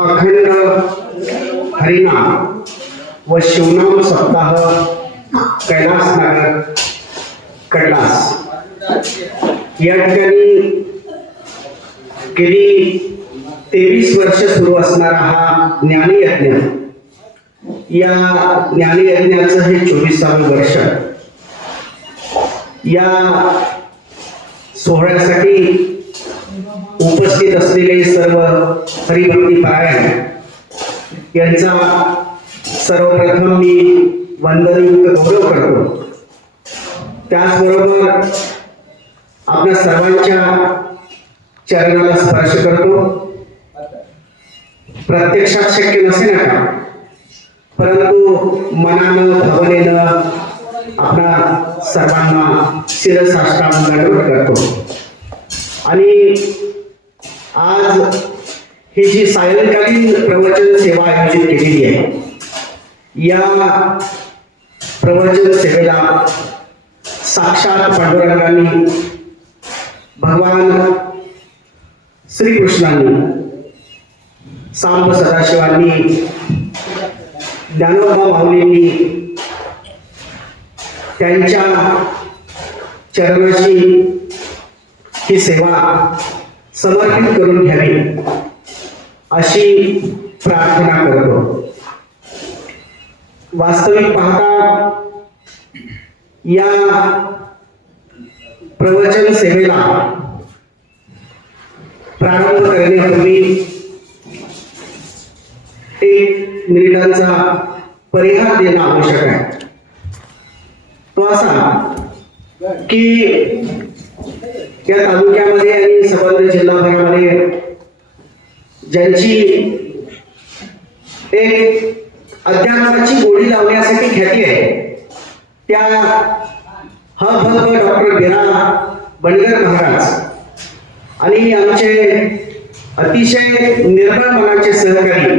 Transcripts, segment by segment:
अखंड हरिनाम व शिवनाम सप्ताह कैलास नगर कैलास या ठिकाणी गेली 23 वर्ष सुरू असणारा हा ज्ञानयज्ञ, या ज्ञानयज्ञाचं हे 24वे वर्ष. या सोहळ्यासाठी उपस्थित असलेले सर्व हरिभक्ती पारायण यांचा सर्वप्रथम मी वंदनयुक्त गौरव करतो. त्याचबरोबर आपल्या सर्वांच्या चरणाला स्पर्श करतो. प्रत्यक्षात शक्य नसेल का, परंतु मनानं भावनेनं आपल्या सर्वांना शिरसाष्टांग दंडवत करतो. आणि आज ही जी सायंकालीन प्रवचन सेवा आयोजित केलेली आहे, या प्रवचन सेवेला साक्षात पांडुरंगांनी, भगवान श्रीकृष्णांनी, सांब सदाशिवांनी, ज्ञानोबा माऊलींनी त्यांच्या चरणाशी ही सेवा समर्पित करून घ्यावी अशी प्रार्थना करतो. वास्तविक पाहता या प्रवचन सेवेला प्रारंभ करण्यापूर्वी 1 मिनिटांचा परिहार देणं आवश्यक आहे. तो असा की या तालुक्यामध्ये आणि संबंधित जिल्हाभरामध्ये ज्यांची एक अध्यात्माची गोडी लावण्यासाठी ख्याती आहे, त्या डॉक्टर बिरा बनगर महाराज आणि आमचे अतिशय निर्मळ मनाचे सहकारी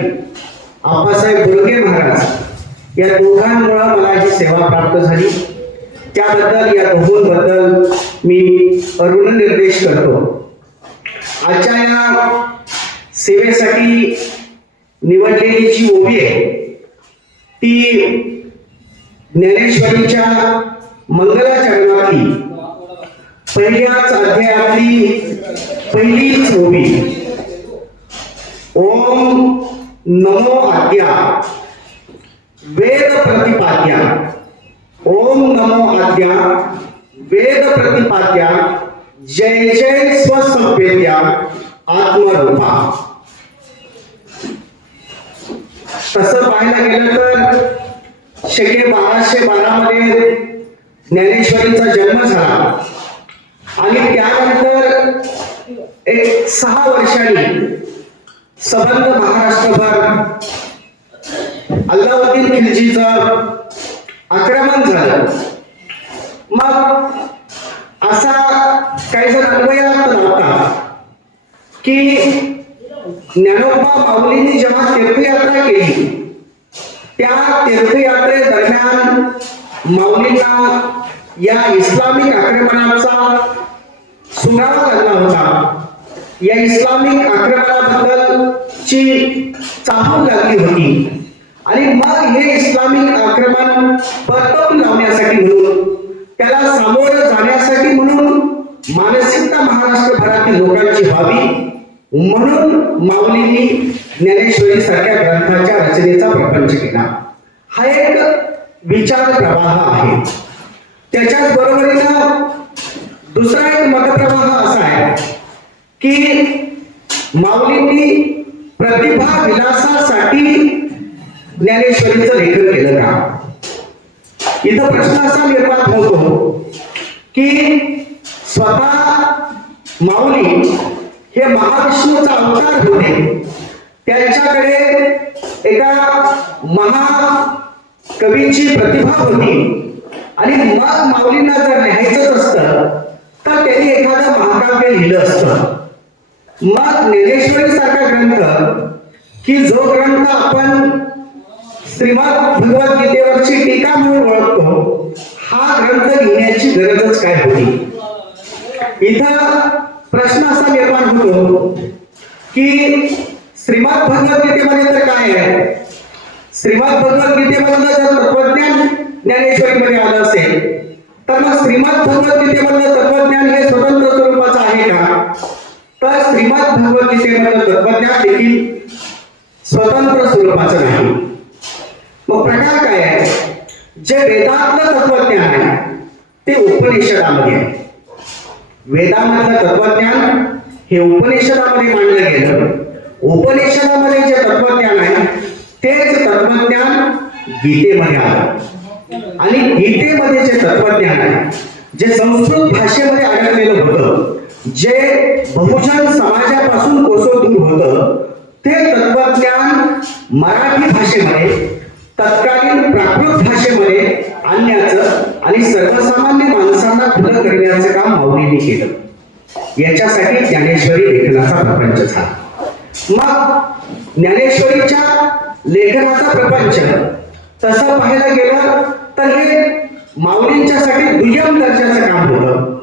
आप्पासाहेब बोलगे महाराज, या दोघांमुळे मला ही सेवा प्राप्त झाली. त्याबद्दल, या दोघांबद्दल मी अरुण निर्देश करतो. आजच्या या सेवेसाठी निवडलेली जी ओवी आहे ती ज्ञानेश्वरीच्या मंगलाचरणातली पहिल्याच अध्यायातली पहिलीच ओवी. ओम नमो आद्या वेद प्रतिपाद्या, ओम नमो आद्या वेद प्रतिपाद्या, जय जय स्वसंवेद्या आत्मरूपा. तसं पाहायला गेलं तर शके 1212 मध्ये ज्ञानेश्वरीचा जन्म झाला आणि त्यानंतर एक 6 वर्षांनी सबंध महाराष्ट्रभर अल्लाउद्दीन खिलजीचं आक्रमण झालं. मग असा काही जण अन्वयात लावतात की ज्ञानोबा माऊलींनी जेव्हा तीर्थयात्रा केली, त्या तीर्थयात्रेदरम्यान माऊलींना या इस्लामिक आक्रमणाचा सुगावा लागला होता. या इस्लामिक आक्रमणाबद्दलची चाहूल लागली होती आणि मग हे इस्लामिक आक्रमण परतवून लावण्यासाठी म्हणून, त्याला सामोरं जाण्यासाठी म्हणून मानसिकता महाराष्ट्रभरातील लोकांची व्हावी म्हणून माऊलींनी ज्ञानेश्वरी सारख्या ग्रंथाच्या रचनेचा प्रपंच केला. हा एक विचार प्रवाह आहे. त्याच्याच बरोबरीनं दुसरा एक मतप्रवाह असा आहे की माऊलींनी प्रतिभा विलासासाठी ज्ञानेश्वरीचं लेखन केलं का. इथं प्रश्न असा निर्माण होतो की स्वतः माऊली हे महाविष्णूचा अवतार होते, त्यांच्याकडे एका महाकवीची प्रतिभा होती आणि मग माऊलींना जर लिहायचंच असतं तर त्यांनी एखादं महाकाव्य लिहिलं असतं. मग ज्ञानेश्वरी सारखा ग्रंथ, की जो ग्रंथ आपण श्रीमद भगवद्गीतेवरची टीका म्हणून ओळखतो, हा ग्रंथ लिहिण्याची गरजच काय होती. इथं प्रश्न असा निर्माण होतो की श्रीमद भगवद्गीतेमध्ये तर काय आहे, श्रीमद भगवद्गीतेमधलं जर तत्वज्ञान ज्ञानेश्वरीमध्ये आलं असेल तर मग श्रीमद भगवद्गीतेमधलं तत्वज्ञान हे स्वतंत्र स्वरूपाचं आहे का? तर श्रीमद भगवद्गीतेमधलं तत्वज्ञान देखील स्वतंत्र स्वरूपाचं नाही. मग प्रकार काय आहे? जे वेदातलं तत्वज्ञान आहे ते उपनिषदामध्ये आहे. वेदामधलं तत्वज्ञान हे उपनिषदामध्ये मांडलं गेलं. उपनिषदामध्ये जे तत्वज्ञान आहे तेच तत्वज्ञान गीतेमध्ये आलं. आणि गीतेमध्ये जे तत्वज्ञान आहे, जे संस्कृत भाषेमध्ये अडकलेलं होतं, जे बहुजन समाजापासून कोसो दूर होतं, ते तत्वज्ञान मराठी भाषेमध्ये, तत्कालीन प्राकृत भाषेमध्ये आणण्याचं आणि सर्वसामान्य माणसांना खुलं करण्याचं काम माऊलींनी केलं. याच्यासाठी ज्ञानेश्वरी लेखनाचा प्रपंच झाला. मग ज्ञानेश्वरीच्या लेखनाचा प्रपंच तसं पाहायला गेलं तर हे माऊलींच्यासाठी दुय्यम दर्जाचं काम होतं,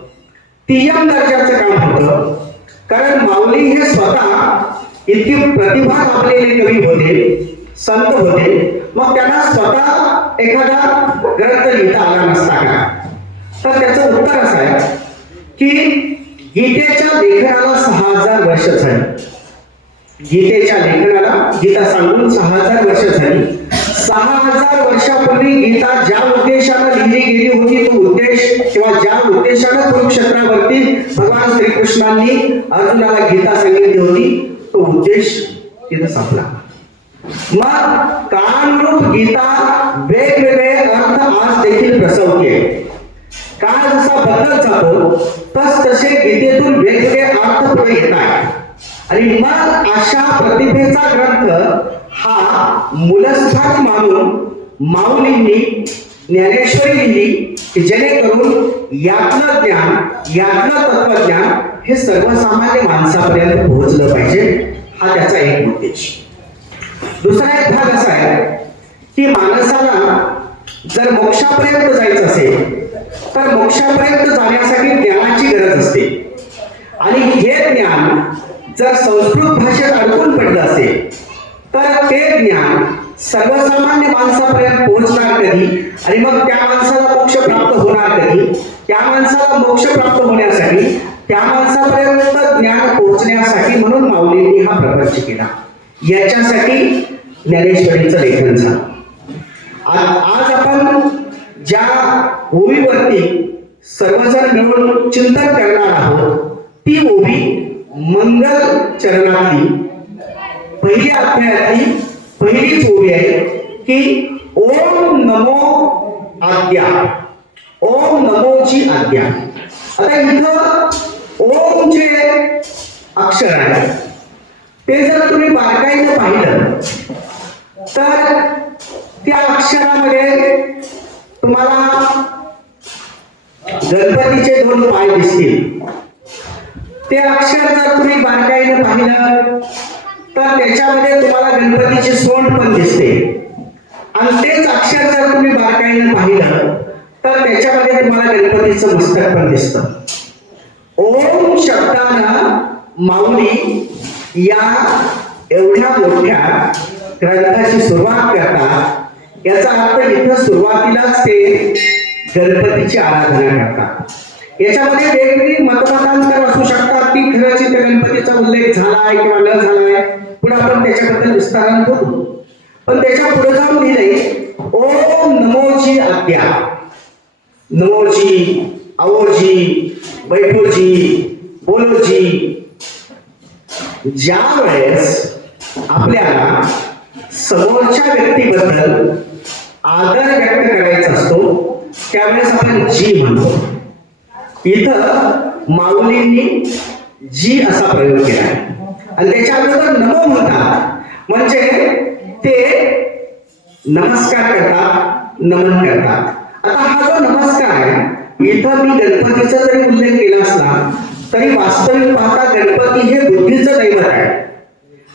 तिय्यम दर्जाचं काम होतं. कारण माऊली हे स्वतः इतकी प्रतिभा लाभलेले कवी होते, संत होते. मग त्यांना स्वतः एखादा ग्रंथ लिहिता आला नसता का? तर त्याचं उत्तर असं आहे की गीतेच्या लेखनाला 6000 वर्ष झाली. गीतेच्या लेखनाला, गीता सांगून 6000 वर्ष झाली. 6000 वर्षापूर्वी गीता ज्या उद्देशानं लिहिली गेली होती तो उद्देश, किंवा ज्या उद्देशानं कुरुक्षेत्रावरती भगवान श्रीकृष्णांनी अर्जुनाला गीता सांगितली होती तो उद्देश तिथं संपला. मग काळानुरूप गीता वेगवेगळे अर्थ आज देखील प्रसवते. काळ जसा बदलत जातो तस तसे गीतेतून वेगवेगळे अर्थ पुढे येत आहेत. आणि मग अशा प्रतिभेचा ग्रंथ हा मूलस्थान मानून माऊलींनी ज्ञानेश्वरी लिहिली की जेणेकरून यातलं ज्ञान, यातलं तत्वज्ञान हे सर्वसामान्य माणसापर्यंत पोहोचलं पाहिजे. हा त्याचा एक उद्देश. दुसरा एक भाग असा आहे की माणसाला जर मोक्षापर्यंत जायचं असेल तर मोक्षापर्यंत जाण्यासाठी ज्ञानाची गरज असते. आणि हे ज्ञान जर संस्कृत भाषेत अडकून पडलं असेल तर ते ज्ञान सर्वसामान्य माणसापर्यंत पोहोचणार कधी, आणि मग त्या माणसाला मोक्ष प्राप्त होणार कधी? त्या माणसाला मोक्ष प्राप्त होण्यासाठी, त्या माणसापर्यंत ज्ञान पोहोचण्यासाठी म्हणून माऊलींनी हा प्रपंच केला. याच्यासाठी ज्ञानेश्वरीचं लेखन झालं. आज आपण ज्या ओवीवरती सर्वजण मिळून चिंतन करणार आहोत ती ओवी मंगल चरणातली पहिली अध्यायातली पहिलीच ओवी आहे की ओम नमो आज्ञा, ओम नमोची आज्ञा. आता इथं ओम जे अक्षर आहे ते जर तुम्ही बारकाईनं पाहिलं तर त्या अक्षरामध्ये तुम्हाला गणपतीचे 2 पाय दिसतील. ते अक्षर जर तुम्ही बारकाईनं पाहिलं तर त्याच्यामध्ये तुम्हाला गणपतीची सोंड पण दिसते. आणि तेच अक्षर जर तुम्ही बारकाईनं पाहिलं तर त्याच्यामध्ये तुम्हाला गणपतीचं मस्तक पण दिसतं. ओम शब्दानं माऊली या एवढ्या मोठ्या ग्रंथाची सुरुवात करतात. याचा अर्थ इथं सुरुवातीलाच ते गणपतीची आराधना करतात. याच्यामध्ये वेगवेगळी मतमतांतर असू शकतात की खरंच त्या गणपतीचा उल्लेख झालाय किंवा न झालाय, पुढे आपण त्याच्याबद्दल विस्ताराने बोलू. पण त्याच्या पुढे जाऊन लिहिलंय ओम नमोची आज्ञा. नमोजी, आवोजी, बैठोजी, बोलोजी. ज्या वेळेस आपल्याला समोरच्या व्यक्तीबद्दल आदर व्यक्त करायचा असतो त्यावेळेस आपण जी म्हणतो. इथं माऊलींनी जी असा प्रयोग केला आणि त्याच्याबरोबर नमो म्हणतात, म्हणजे ते नमस्कार करतात, नमन करतात. आता हा जो नमस्कार आहे इथं मी गणपतीचा जरी उल्लेख केला असला तरी वास्तविक पाहता गणपती हे बुद्धीचं दैवत आहे.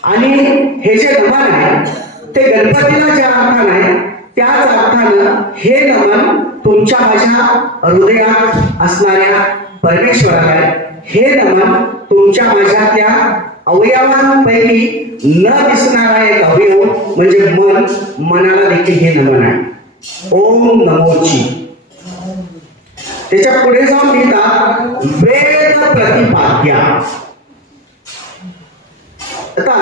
आणि हे जे नमन आहे ते गणपतीला ज्या अर्थानं आहे त्याच अर्थानं हे नमन तुमच्या माझ्या हृदयात असणाऱ्या परमेश्वराला आहे. हे नमन तुमच्या माझ्यातल्या अवयवांपैकी न दिसणारा एक अवयव म्हणजे मन. मनाला देखील हे नमन आहे. ओम नमोची. त्याच्या पुढे जाऊन लिहितात वेद प्रतिपाद्या. आता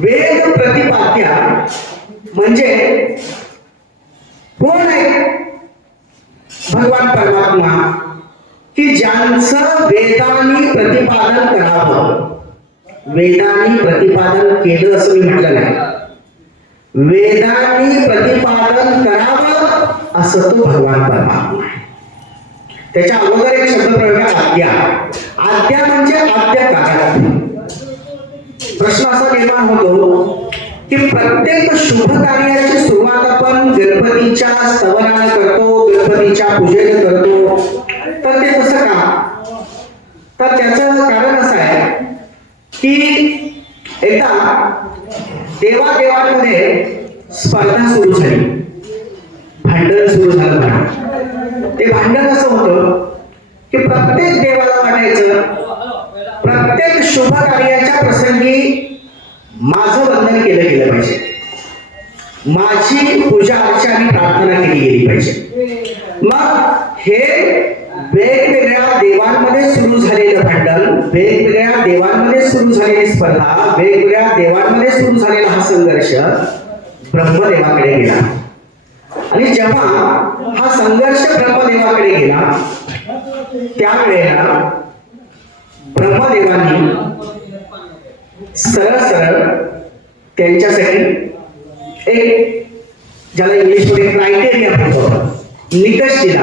वेद प्रतिपाद्या म्हणजे कोण आहे? भगवान परमात्मा, की ज्यांचं वेदांनी प्रतिपादन करावं. वेदांनी प्रतिपादन केलं असं मी म्हटलं नाही. वेदांनी प्रतिपादन करावं असं तो भगवान परमात्मा आहे. त्याच्या अगोदर एक शब्द प्रयोग आहे आद्या. आद्या म्हणजे आद्यकारक. प्रश्न असा निर्माण होतो की प्रत्येक शुभ कार्याची सुरुवात आपण गणपतीच्या स्तवनाने करतो, गणपतीच्या पूजेने करतो. तर ते तसं का? तर त्याचं कारण असं आहे की एकदा देवादेवांमध्ये स्पर्धा सुरू झाली, भांडण सुरू झालं म्हणा. ते भांडण असं होतं की प्रत्येक देवाला वाटायचं प्रत्येक शुभ कार्याच्या प्रसंगी माझं वंदन केलं गेलं पाहिजे, माझी पूजा अर्चा आणि प्रार्थना केली गेली पाहिजे. मग हे वेगवेगळ्या देवांमध्ये सुरू झालेलं भांडण, वेगवेगळ्या देवांमध्ये सुरू झालेली स्पर्धा, वेगवेगळ्या देवांमध्ये सुरू झालेला हा संघर्ष ब्रह्मदेवाकडे गेला. आणि जेव्हा हा संघर्ष ब्रह्मदेवाकडे गेला त्यावेळेला ब्रह्मदेवांनी सरळ सरळ त्यांच्यासाठी एक, ज्याला इंग्लिशमध्ये क्रायटेरिया म्हणतो, निकष दिला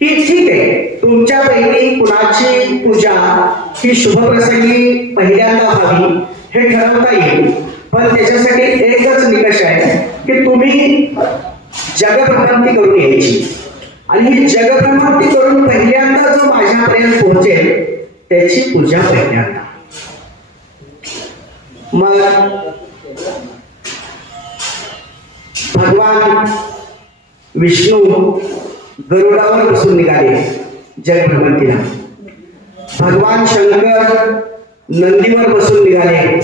की ठीक आहे, तुमच्यापैकी कुणाची पूजा ही शुभप्रसंगी पहिल्यांदा व्हावी हे ठरवता येईल. पण त्याच्यासाठी एकच निकष आहे की तुम्ही जगभ्रमंती करून यायची. आणि ही जगभ्रमंती करून पहिल्यांदा जो माझ्यापर्यंत पोहोचेल त्याची पूजा पहिल्यांदा. मग भगवान विष्णू गरुडावर बसून निघाले जगभ्रमंतीला. भगवान शंकर नंदीवर बसून निघाले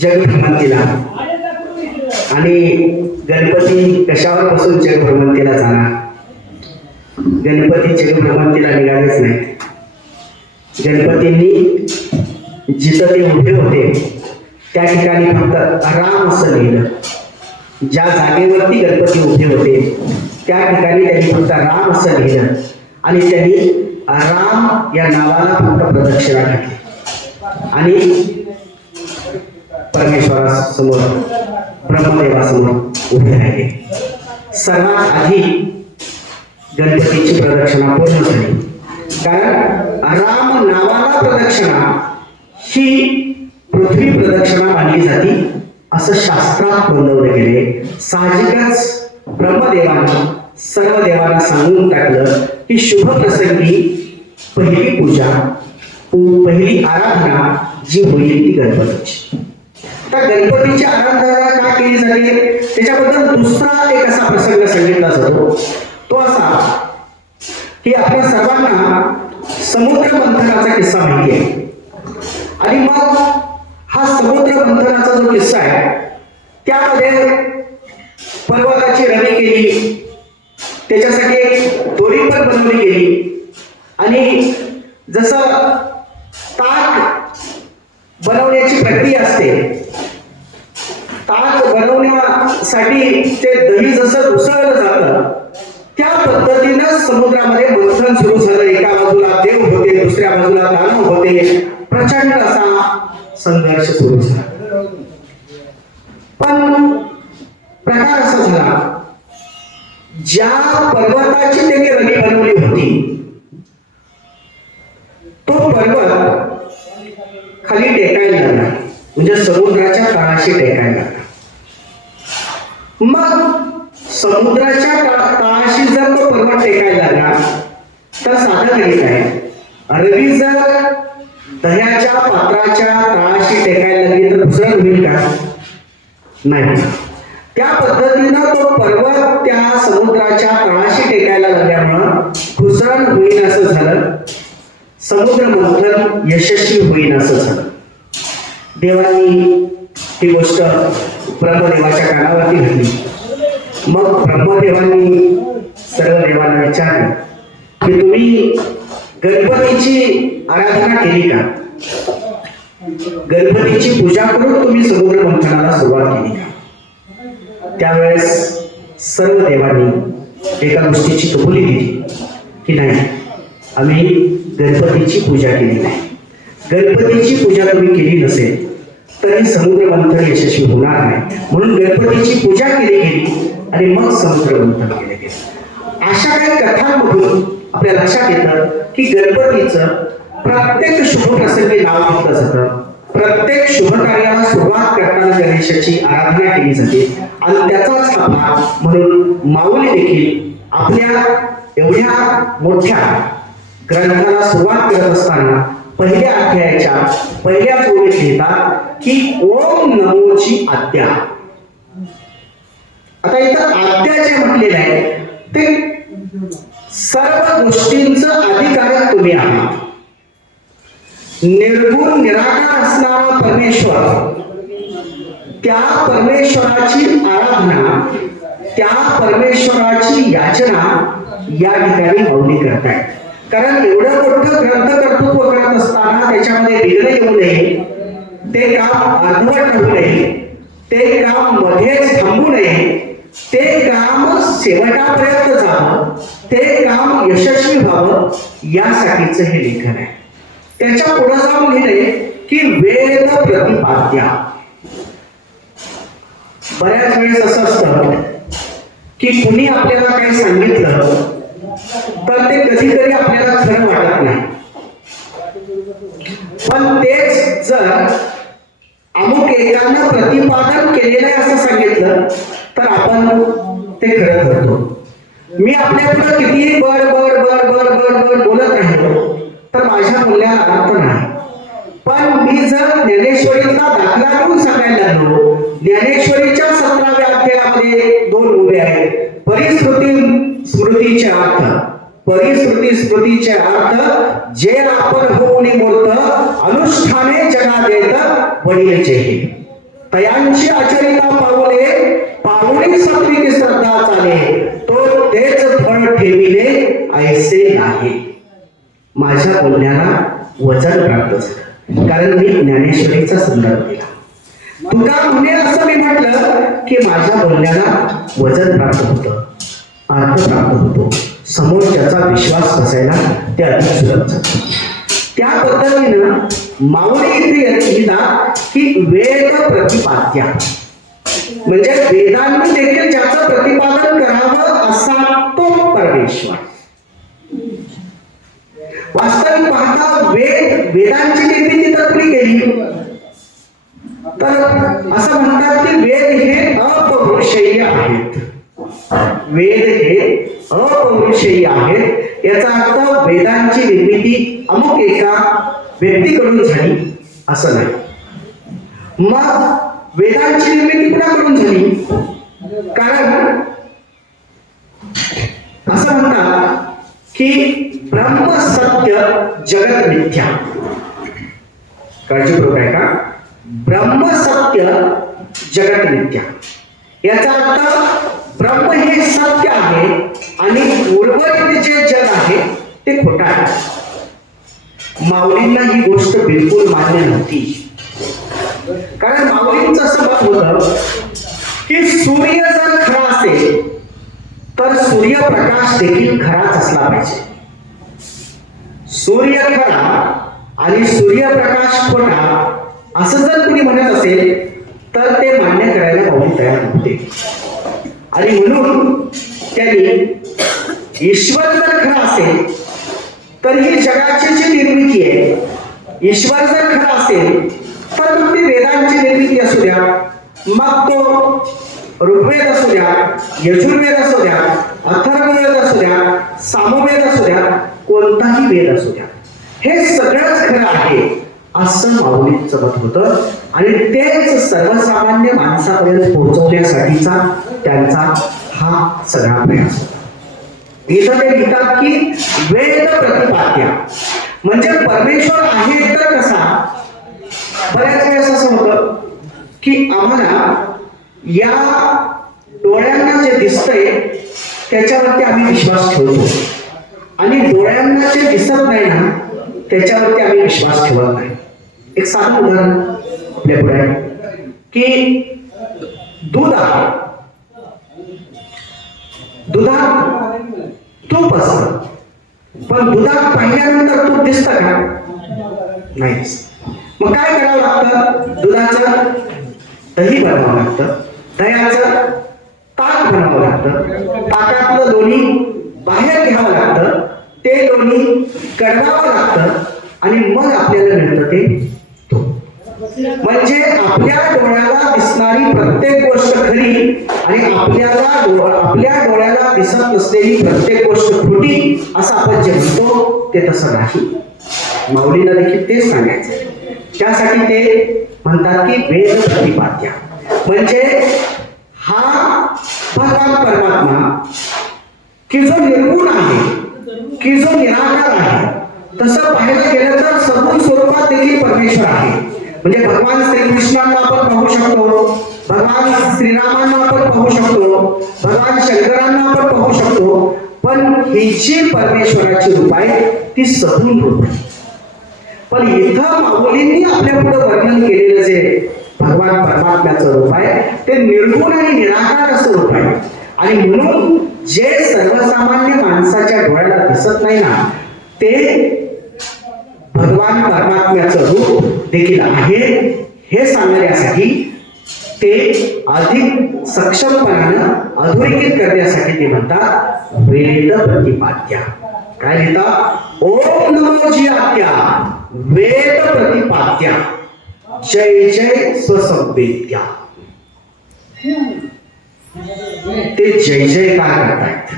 जगभ्रमंतीला. आणि गणपती कशावर बसून जगभ्रमंतीला जाणार? गणपती जगभ्रमंतीला निघालेच नाही. गणपतींनी जिथं ते उभे होते त्या ठिकाणी फक्त राम असं लिहिलं. ज्या जागेवरती गणपती उभे होते त्या ठिकाणी त्यांनी फक्त राम असं लिहिलं. आणि त्यांनी राम या नावाला फक्त प्रदक्षिणा घातली आणि परमेश्वरासमोर ब्रह्मदेवासमोर उभे राहिले. सर्वात आधी गणपतीची प्रदक्षिणा पूर्ण झाली. कारण राम नावाला प्रदक्षिणा ही पृथ्वी प्रदक्षिणा मानली जाते असं शास्त्रात नोंदवले गेले. साहजिकच ब्रह्मदेवाने सर्व देवांना सांगून टाकलं की शुभ प्रसंगी पहिली पूजा, पहिली आराधना जी होईल ती गणपतीची. तर गणपतीची आराधना का केली जाते त्याच्याबद्दल दुसरा एक असा प्रसंग सांगितला जातो. तो असा की आपल्या सर्वांना समुद्र मंथनाचा किस्सा माहिती आहे. आणि मग हा समुद्र मंथनाचा जो किस्सा आहे त्यामध्ये पर्वताची रवी केली, त्याच्यासाठी एक दोरी पण बनवली गेली. आणि जसं ताक बनवण्याची प्रक्रिया असते, ताक बनवण्यासाठी ते दही जसं उसळलं जातं त्या पद्धतीनं समुद्रामध्ये मंथन सुरू झालं. एका बाजूला देव होते, दुसऱ्या बाजूला दानव होते. प्रचंड असा संघर्ष सुरू झाला. पण प्रकार असा झाला, ज्या पर्वताची त्यांनी रवी बनवली होती तो पर्वत खाली टेकायला लागला, म्हणजे समुद्राच्या तळाशी टेकायला लागला. मग समुद्राच्या तळाशी जर तो पर्वत टेकायला लागला तर साधं गणित आहे. रवी जर दह्याच्या पात्राच्या तळाशी टेकायला लागली तर दुसरं होईल का? नाही. त्या पद्धतीनं तो पर्वत त्या समुद्राच्या तळाशी टेकायला लागल्यामुळं घुसळण होईल असं झालं. समुद्र मंथन यशस्वी होईन असं झालं. देवांनी ही गोष्ट ब्रह्मदेवाच्या कानावरती घडली. मग ब्रह्मदेवांनी सर्व देवांना विचारलं की तुम्ही गणपतीची आराधना केली का? गणपतीची पूजा करून तुम्ही समुद्र मंथनाला सुरुवात केली का? त्यावेळेस सर्व देवांनी एका गोष्टीची कबुली दिली की नाही, आम्ही गणपतीची पूजा केली नाही. गणपतीची पूजा तुम्ही केली नसेल तरी समुद्र मंथन यशस्वी होणार नाही, म्हणून गणपतीची पूजा केली गेली आणि मग समुद्र मंथन केले गेले. अशा काही कथांमधून आपल्या लक्षात येतं की गणपतीचं प्रत्येक शुभ प्रसंगी नाव घेतलं जातं. प्रत्येक शुभ कार्याला सुरुवात करताना गणेशाची आराधना केली जाते आणि त्याचाच हा भाग म्हणून माऊली देखील आपल्या एवढ्या मोठ्या ग्रंथाला सुरुवात करत असताना पहिल्या अध्यायाच्या पहिल्याच ओळीत लिहितात की ओम नमोची आद्या. आता इथं आद्या जे म्हटलेलं आहे ते सर्व गोष्टींचं अधिकारक तुम्ही आहात. निर्गुण निराकार असणारा परमेश्वर, त्या परमेश्वराची आराधना, त्या परमेश्वराची याचना या ठिकाणी माऊली करतायत. कारण एवढं मोठं ग्रंथ कर्तृत्व करत असताना त्याच्यामध्ये विघ्न येऊ नये, ते काम अर्धवट राहू नये, ते काम मध्येच थांबू नये, ते काम शेवटापर्यंत जावं, ते काम यशस्वी व्हावं, यासाठीच हे लेखन आहे. त्याच्या पुढे जाऊन लिहिले की वेद प्रतिपाद्या. बऱ्याच वेळेस असं असतं की कुणी आपल्याला काही सांगितलं तर ते कधीतरी आपल्याला खरं वाटत नाही, पण तेच जर अमुक एकानं प्रतिपादन केलेलं आहे असं सांगितलं तर आपण ते खरं करतो. मी आपल्याकडे किती बर बर बर बर बर बर बोलत राहिलो तर माझ्या बोलण्याला अर्थ नाही, पण मी जर ज्ञानेश्वरीचा दाखला देऊन सांगायला लागलो, ज्ञानेश्वरीच्या 17व्या अध्यायामध्ये 2 ओव्या आहेत. परिस्मृती स्मृतीचे अर्थ, परिस्मृती स्मृतीचे अर्थ, जे आपण होऊन मूर्त अनुष्ठाने जगा देत वडीलचे तयांची आचरिता पावले, पावली सात्विक श्रद्धा चाले, तो तेच फळ ठेविले ऐसे नाही. माझ्या बोलण्याला वजन प्राप्त झालं कारण मी ज्ञानेश्वरीचा संदर्भ दिला. तुका म्हणे असं मी म्हटलं की माझ्या बोलण्याला वजन प्राप्त होतं, अर्थ प्राप्त होतो, समोरच्याचा विश्वास बसायला ते अधिक सुलभ झालं. त्या पद्धतीनं माऊली इथे लिहिला की वेद प्रतिपाद्या, म्हणजे वेदांनी देखील ज्याचं प्रतिपादन करावं असा तो परमेश्वर. वास्तविक पाहता वेदांची निर्मिती तर कुणी केली? तर असं म्हणतात की वेद हे अपौरुषेय आहेत. वेद हे अपौरुषेय आहेत याचा अर्थ वेदांची निर्मिती अमुक एका व्यक्तीकडून झाली असं नाही. मग वेदांची निर्मिती कुणाकडून झाली? कारण असं म्हणतात की ब्रह्म सत्य जगत मिथ्या. काळजीपूर्वक आहे का? ब्रह्म सत्य जगत मिथ्या याचा अर्थ ब्रह्म हे सत्य आहे आणि उर्वरित जे जग आहे ते खोटं आहे. माऊलींना ही गोष्ट बिलकुल मान्य नव्हती. कारण माऊलींचं असं मत होतं की सूर्य जर खरा असेल तर सूर्यप्रकाश देखील खराच असला पाहिजे. सूर्य खरा आणि सूर्यप्रकाश खोटा असं जर कुणी म्हणत असेल तर ते मान्य करायला माऊली तयार नव्हते. आणि म्हणून त्यांनी ईश्वर जर खरा असेल तर ही जगाची जी निर्मिती आहे, ईश्वर जर खरा असेल तर मग ती वेदांची निर्मिती असू द्या, मग तो ऋग्वेद असू द्या, यजुर्वेद असू द्या, अथर्ववेद असू द्या, सामवेद असू द्या, कोणताही वेद असू द्या, हे सगळंच खरं आहे असं माऊलींचं मत होतं. आणि तेच सर्वसामान्य माणसापर्यंत पोहोचवण्यासाठीचा त्यांचा हा सगळा प्रयास. इथं ते लिहितात की वेद प्रतिपाद्या, म्हणजे परमेश्वर आहे तर कसा? बऱ्याच वेळेस असं होतं की आम्हाला या डोळ्यांना जे दिसतंय त्याच्यावरती आम्ही विश्वास ठेवतो आणि डोळ्यांना जे दिसत नाही ना त्याच्यावरती आम्ही विश्वास ठेवत नाही. एक साधं उदाहरण आपल्याकडे आहे की दूध आहे, दुधात तूप असतं, पण दुधात पाहिल्यानंतर तूप दिसतं का? नाही दिसत. मग काय करावं लागतं? दुधाचं दही बनवावं लागतं, दह्याचं ताक बनावं लागतं, ताकातलं लोणी बाहेर घ्यावं लागतं, ते लोणी कडवावं लागतं आणि मग आपल्याला मिळतं ते तूप. म्हणजे आपल्या डोळ्याला दिसणारी प्रत्येक गोष्ट खरी आणि आपल्या डोळ्याला दिसत नसलेली प्रत्येक गोष्ट खोटी असं आपण जे म्हणतो ते तसं नाही. माऊलीला देखील तेच सांगायचं. त्यासाठी ते म्हणतात की वेद प्रतिपाद्य, म्हणजे हा भगवान परमात्मा की जो निर्गुण आहे, की जो निराकार आहे, तसं पाहायला गेलं तर सगुण स्वरूपात देखील परमेश्वर आहे. म्हणजे भगवान श्रीकृष्णांना आपण पाहू शकतो, भगवान श्रीरामांना आपण पाहू शकतो, भगवान शंकरांना आपण पाहू शकतो, पण ही जी परमेश्वराची रूप आहे ती सगुण रूप आहे. पण इथं माऊलींनी आपल्या पुढे वर्णन केलेलं जे भगवान परमात्म्याचं रूप आहे ते निर्गुण आणि निराकार असं रूप आहे. आणि म्हणून जे सर्वसामान्य माणसाच्या डोळ्याला दिसत नाही ना ते भगवान परमात्म्याचं रूप देखील आहे हे सांगण्यासाठी, ते अधिक सक्षमपणानं अधोरेखित करण्यासाठी ते म्हणतात वेद प्रतिपाद्य. काय लिहितात? ओम नमो जियात्या वेद प्रतिपाद्य जय जय स्वसंवेद्या. ते जय जयकार करतायत.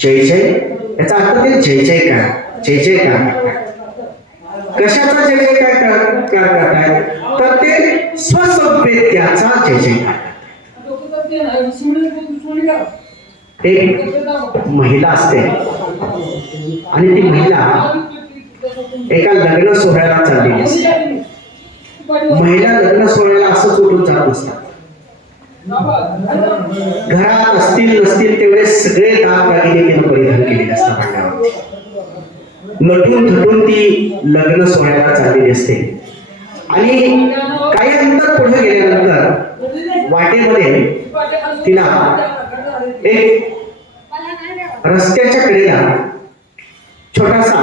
जय जय याचा अर्थ ते जय जयकार करतायत. कशाचा जय जयकार करतायत? तर ते स्वसंवेद्याचा जय जयकार करतायत. एक महिला असते आणि ती महिला एका लग्न सोहळ्याला चाललेली असते. महिला लग्न सोहळ्याला असंच उठून जात नसतात. घरात असतील नसतील तेवढे सगळे दागदागिने तिने परिधान केलेले असतात अंगावर. नटून थटून ती लग्न सोहळ्याला चाललेली असते. आणि काही अंतर पुढे गेल्यानंतर वाटेमध्ये तिला एक रस्त्याच्या कडेला छोटासा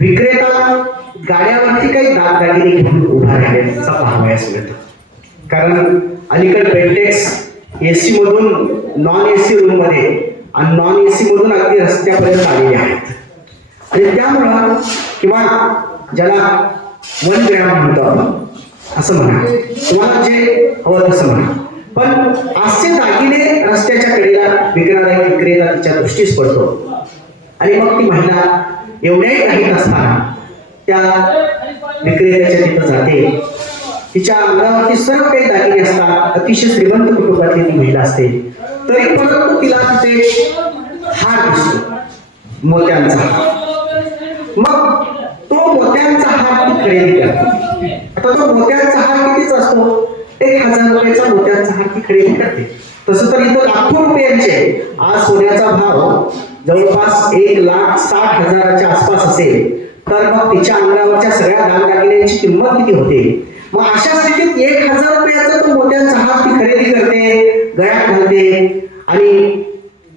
विक्रेता गाड्यावरती काही दागदागिने घेऊन उभा राहिल्याचा पाहावयास मिळतो. कारण अलीकडे बेल्टेक्स एसी मधून नॉन एसी रूम मध्ये आणि नॉन एसी मधून अगदी रस्त्यापर्यंत आलेले आहेत. आणि त्यामुळं किंवा ज्याला 1 ग्रॅम म्हणतो आपण असं म्हणा, तुम्हाला जे हवं तसं म्हणा, पण असे दागिने रस्त्याच्या कडेला विकणारा विक्रेता तिच्या दृष्टीस पडतो. आणि मग ती महिला एवढ्याही काही नसताना त्या विक्रेत्याच्या तिथं जाते. तिच्या अंगावरती सर्व काही दागिने असतात. अतिशय श्रीमंत कुटुंबातली ती महिला असते. तरी परंतु तिला तिथे हार दिसतो, मोत्यांचा हार. मग तो मोत्यांचा हार ती खरेदी करते. आता तो मोत्यांचा हार कितीच असतो? 1000 रुपयाचा मोत्यांचा हार ती खरेदी करते. तसं तर इथं लाखो रुपयांचे आज सोन्याचा भाव जवळपास 1,60,000च्या आसपास असेल, तर मग तिच्या अंगावरच्या सगळ्या दागदागिन्यांची किंमत किती होते? मग अशा स्थितीत 1000 रुपयाचा तो मोत्यांचा हार ती खरेदी करते, गळ्यात घालते आणि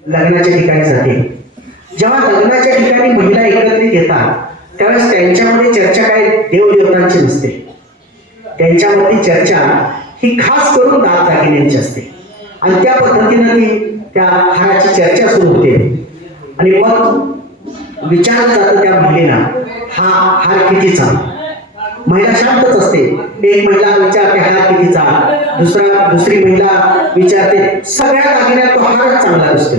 लग्नाच्या ठिकाणी जाते. जेव्हा लग्नाच्या ठिकाणी महिला एकत्रित येतात त्यावेळेस त्यांच्यामध्ये चर्चा काय देवदेवतांची नसते. त्यांच्यामध्ये चर्चा ही खास करून दागदागिन्यांची असते. आणि त्या पद्धतीनं ती त्या हाराची चर्चा सुरू होते. आणि मग विचारलं जातं त्या महिलेला, हा हार कितीचा? महिला शांतच असते. एक महिला विचारते हार कितीचा, दुसरी महिला विचारते. सगळ्या दागिन्यात तो हारच चांगला दिसतो.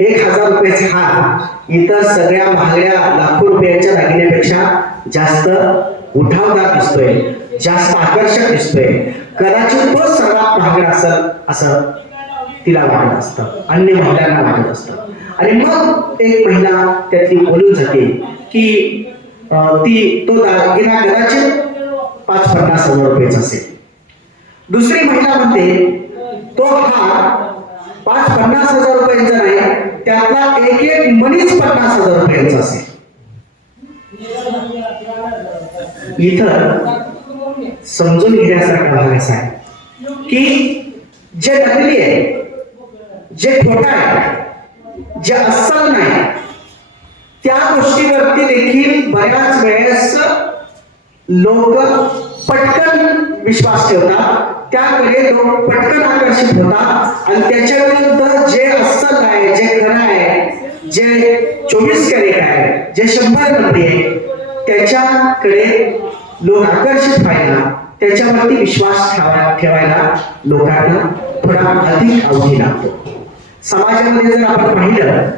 1000 रुपयाचे हार इतर सगळ्या महागड्या लाखो रुपयाच्या दागिन्यापेक्षा जास्त उठावदार दिसतोय, जास्त आकर्षक दिसतोय. कदाचित तो सर्वात महागडा असेल असं तिला वाटत असतं, अन्य महिलांना वाटत असतं. आणि मग एक महिला त्यातली बोलून जाते की तो दागिना कदाचित 50-50 हजार रुपयाचा असेल. दुसरी महिला म्हणते तो हार 50-50 हजार रुपयांचा नाही, त्यातला एक एक मणीच 50 हजार रुपयांचा असेल. इथं समजून घेण्यासारखा भाग असा आहे की जे नकली आहे, जे खोटा आहे, जे अस्सल नाही, त्या गोष्टीवरती देखील बऱ्याच वेळेस लोक पटकन विश्वास ठेवतात, त्याकडे लोक पटकन आकर्षित होतात आणि त्याच्या विरुद्ध जे अस्सल आहे, जे खरं आहे, जे 24 कॅरेट आहे, जे 100 मध्ये आहे, त्याच्याकडे लोक आकर्षित व्हायला, त्याच्यावरती विश्वास ठेवायला लोकांना थोडा अधिक अवधी लागतो. समाजामध्ये जर आपण पाहिलं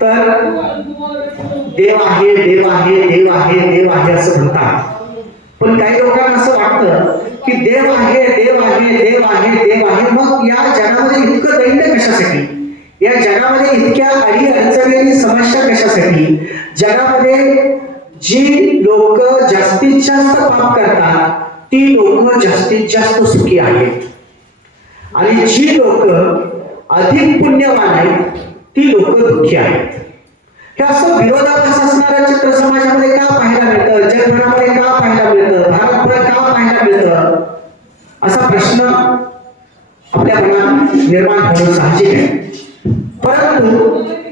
तर देव आहे, देव आहे, देव आहे, देव आहे असं म्हणतात. पण काही लोकांना असं वाटतं की देव आहे, देव आहे, देव आहे, देव आहे, मग या जगामध्ये इतकं दैन्य कशासाठी? या जगामध्ये इतक्या अडी अडचणी आणि समस्या कशासाठी? जगामध्ये जी लोक जास्तीत जास्त पाप करतात ती लोक जास्तीत जास्त सुखी आहेत आणि जी लोक अधिक पुण्यवान आहेत ती लोक दुःखी आहेत. हे असं विरोधाभास असणारं चित्र समाजामध्ये का पाहायला मिळतं? जगभरामध्ये का पाहायला मिळतं? भारतभर का पाहायला मिळतं? असा प्रश्न आपल्या मनात निर्माण होणं साहजिक आहे. परंतु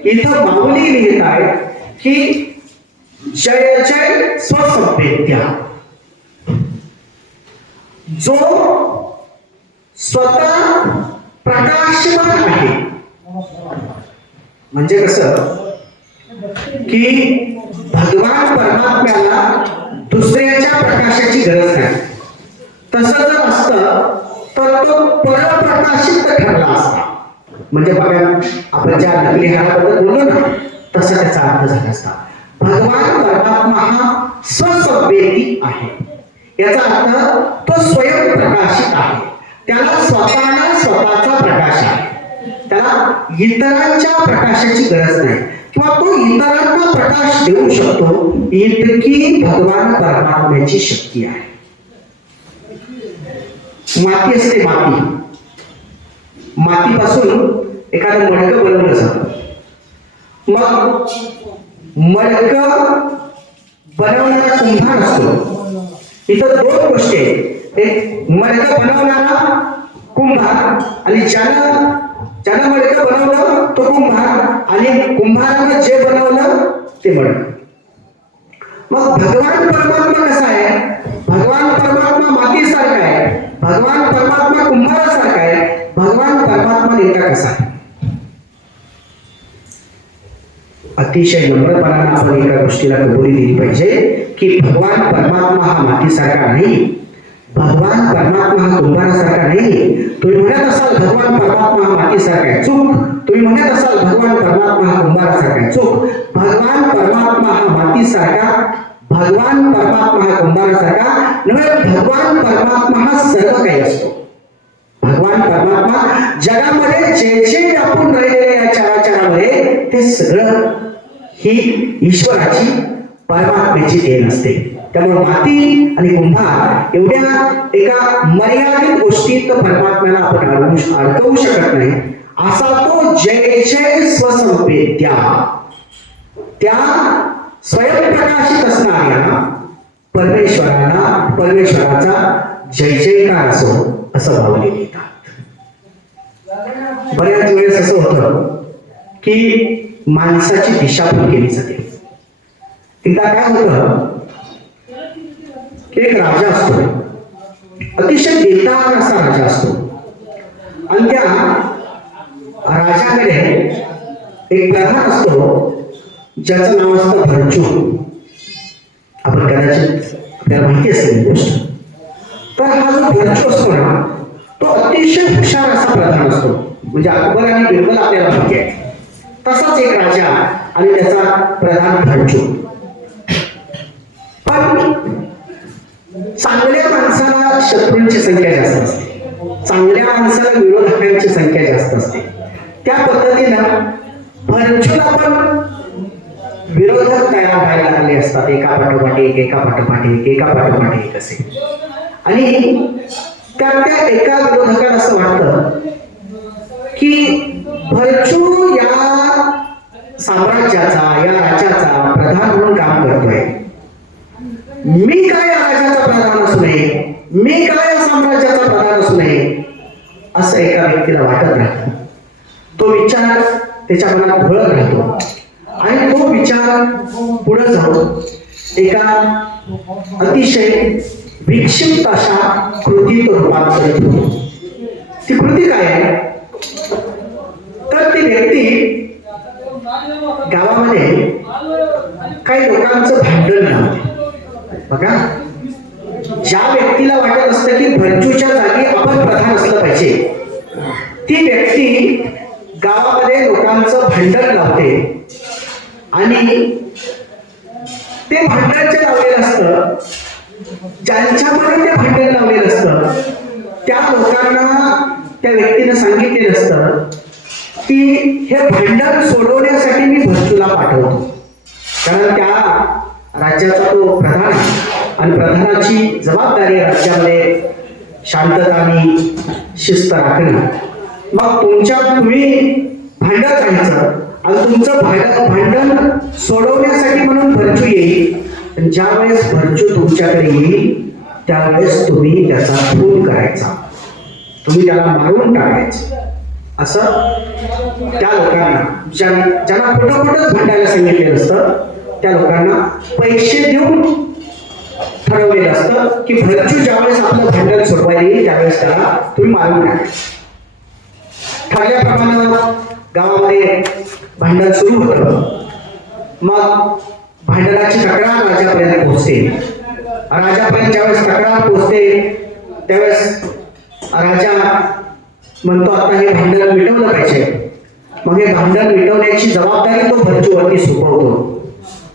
इथं माऊली लिहित आहे की जय जय स्वसंवेद्या, जो स्वतः प्रकाशमान आहे. म्हणजे कसं की भगवान परमात्म्याला दुसऱ्याच्या प्रकाशाची गरज नाही. तसं जर असतं तर तो परप्रकाशित ठरला असता. म्हणजे बघा आपण ज्या नकली हाराबद्दल बोललो ना, तसा त्याचा अर्थ झाला असता. भगवान परमात्मा हा स्वसंवेदी आहे. याचा अर्थ तो स्वयंप्रकाशित आहे. त्याला स्वतःचा प्रकाश आहे. त्याला इतरांच्या प्रकाशाची गरज नाही किंवा तो इतरांना प्रकाश देऊ शकतो, इतकी भगवान परमात्म्याची शक्ती आहे. माती असते, मातीपासून एखादं मडकं बनवलं जातं. मग मडकं बनवणारा कुंभार असतो. इथं दोन गोष्टी आहेत. एक मडकं बनवणारा कुंभार आणि ज्यानं मडकं बनवलं तो कुंभार आणि कुंभारानं जे बनवलं ते मडकं. मग भगवान परमात्मा कसा आहे? भगवान परमात्मा मातीसारखा आहे, भगवान परमात्मा कुंभारासारखा आहे. भगवान परमात्मा नेमका कसा आहे? अतिशय नम्रपणाने आपण एका गोष्टीला कबुली दिली पाहिजे की भगवान परमात्मा हा मातीसारखा नाही, भगवान परमात्मा हा कुंभारासारखा नाही. तुम्ही म्हणत असाल भगवान परमात्मा हा मातीसारखा आहे, चूक. तुम्ही म्हणत असाल भगवान परमात्मा हा कुंभारासारखा आहे, चूक. भगवान परमात्मा हा मातीसारखा, भगवान परमात्मा हा कुंभारासारखा नव्हे. भगवान परमात्मा हा सर्व काही असतो. भगवान परमात्मा जगामध्ये जे जे व्यापून राहिलेले या चराचरामध्ये ते सगळं ही ईश्वराची, परमात्म्याची देण असते. त्यामुळे माती आणि कुंभार एवढ्या एका मर्यादित गोष्टीत परमात्म्याला आपण अडकवू शकत नाही. असा तो जय जय स्वसंवेद्या, त्या स्वयंप्रकाशित असणाऱ्या परमेश्वराचा जय जयकार असो असं भावले लिहितात. बऱ्याच वेळेस असं होतं की माणसाची दिशाभूल केली जाते. एकदा काय होतं, एक राजा असतो, अतिशय बेताल असा राजा असतो आणि त्या राजाकडे एक प्रधान असतो ज्याचं नाव असतं भरचू. आपण कदाचित आपल्याला माहिती असेल ही गोष्ट. तर हा जो भरचू असतो ना, तो अतिशय हुशार असा प्रधान असतो. म्हणजे अकबर आणि बिरबल आपल्याला माहिती आहे, तसाच एक राजा आणि त्याचा प्रधान भरचू. पण चांगल्या माणसाला शत्रूंची संख्या जास्त असते, चांगल्या माणसाला विरोधकांची संख्या जास्त असते. त्या पद्धतीनं भरचूला पण विरोधक तयार व्हायला लागले असतात, एका पाठोपाठ एक, एका पाठोपाठ एक, एका पाठोपाठ एक असे. आणि त्या एका विरोधकाला असं वाटतं की भरचू या साम्राज्याचा, या राज्याचा प्रधान म्हणून काम करतोय. मी काय या राज्याचा प्रधान असू नये, मी काय या साम्राज्याचा प्रधान असू नये, असं एका व्यक्तीला वाटत राहतं. तो विचार त्याच्या मनात घोळत राहतो आणि तो विचार पुढे जाऊन एका अतिशय विक्षिप्त अशा कृतीत रूपांतरित होतो. ती कृती काय आहे? तर ती व्यक्ती गावामध्ये काही लोकांचं भांडण लावते. बघा, ज्या व्यक्तीला वाटत असतं की भरचूच्या जागी आपण प्रधान असलं पाहिजे, ती व्यक्ती गावामध्ये लोकांचं भांडण लावते. आणि ते भांडण जे लावलेलं असतं, ज्यांच्यामध्ये ते भांडण लावलेलं असतं, त्या लोकांना त्या व्यक्तीने सांगितलेलं असतं की हे भांडण सोडवण्यासाठी मी भरचूला पाठवतो. कारण त्या राज्याचा तो प्रधान आहे आणि प्रधानाची जबाबदारी राज्यामध्ये शांतता आणि शिस्त राखणं. मग तुम्ही भांडत राहायचं आणि तुमचं भांडण सोडवण्यासाठी म्हणून भरचू येईल. ज्यावेळेस भरचू तुमच्याकडे येईल त्यावेळेस तुम्ही त्याचा खून करायचा, तुम्ही त्याला मारून टाकायचं. असं त्या लोकांना ज्यांना खोटं खोटंच भांडायला सांगितलेलं असतं, त्या लोकांना पैसे देऊन ठरवलेलं असतं की भरचू ज्यावेळेस आपलं भांडण सोडवायला येईल त्यावेळेस त्याला तुम्ही मारून टाकायचं. ठरल्याप्रमाणे गावामध्ये भांडण सुरू होतं. मग भांडणाची तक्रार राजापर्यंत पोहोचते. राजापर्यंत ज्यावेळेस तक्रार पोहोचते त्यावेळेस राजा म्हणतो आता हे भांडण मिटवलं पाहिजे. मग हे भांडण मिटवण्याची जबाबदारी तो भरचूवरती सोपवतो.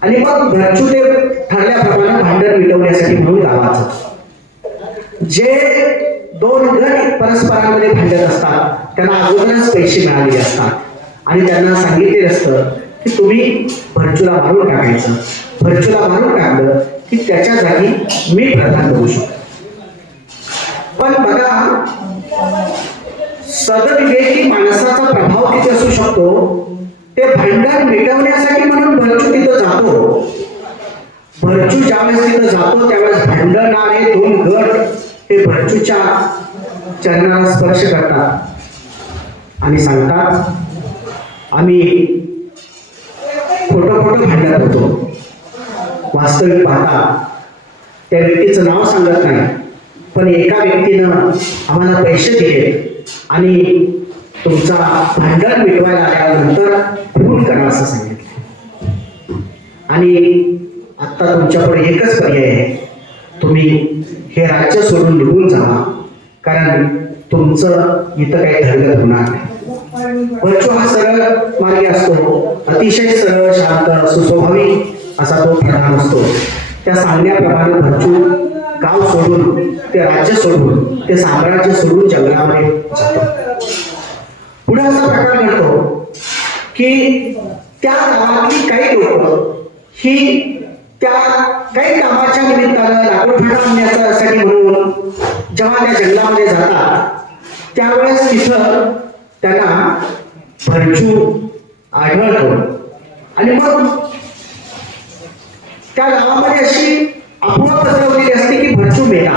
आणि मग भरचू ते ठरल्याप्रमाणे भांडण मिटवण्यासाठी म्हणून गावाचं जे दोन गट परस्परांमध्ये भांडत असतात त्यांना अगोदरच पैसे मिळालेले असतात आणि त्यांना सांगितलेलं असतं की तुम्ही भरचूला मारून टाकायचं. भरचूला मारून टाकलं की त्याच्या जागी मी प्रधान बनू शकतो. पण बघा, सदविवेकी माणसाचा प्रभाव किती असू शकतो. ते भांडण मिटवण्यासाठी म्हणून भरचू तिथं जातो. भरचू ज्यावेळेस तिथं जातो त्यावेळेस भांडणारे दोन गट ते भरचूच्या चरणाला स्पर्श करतात आणि सांगतात आम्ही खोटं भांडत होतो. वास्तविक पाहता त्या व्यक्तीचं नाव सांगत नाही, पण एका व्यक्तीनं आम्हाला पैसे दिले आणि तुमचा भांडण मिटवायला आल्यानंतर खून करा असं सांगितलं. आणि आता तुमच्यापुढे एकच पर्याय आहे, तुम्ही हे राज्य सोडून निघून जावा, कारण तुमचं इथं काही धडगत होणार नाही. भरचू हा सरळ मार्गी असतो, अतिशय सरळ, शांत, सुस्वभाविक असा तो प्रधान असतो. त्या सांगण्याप्रमाणे भरचू गाव सोडून, ते राज्य सोडून, ते साम्राज्य सोडून जंगलामध्ये जातो. पुढे असा प्रकार घडतो की त्या गावातली काही लोक ही त्या काही कामाच्या निमित्तानं लाकूड फाटा आणण्यासाठी म्हणून जेव्हा त्या जंगलामध्ये जातात त्यावेळेस तिथं त्यांना भरचू आढळतो. आणि मग त्या गावामध्ये अशी अफवा पसरवलेली असते की भरचू मेला.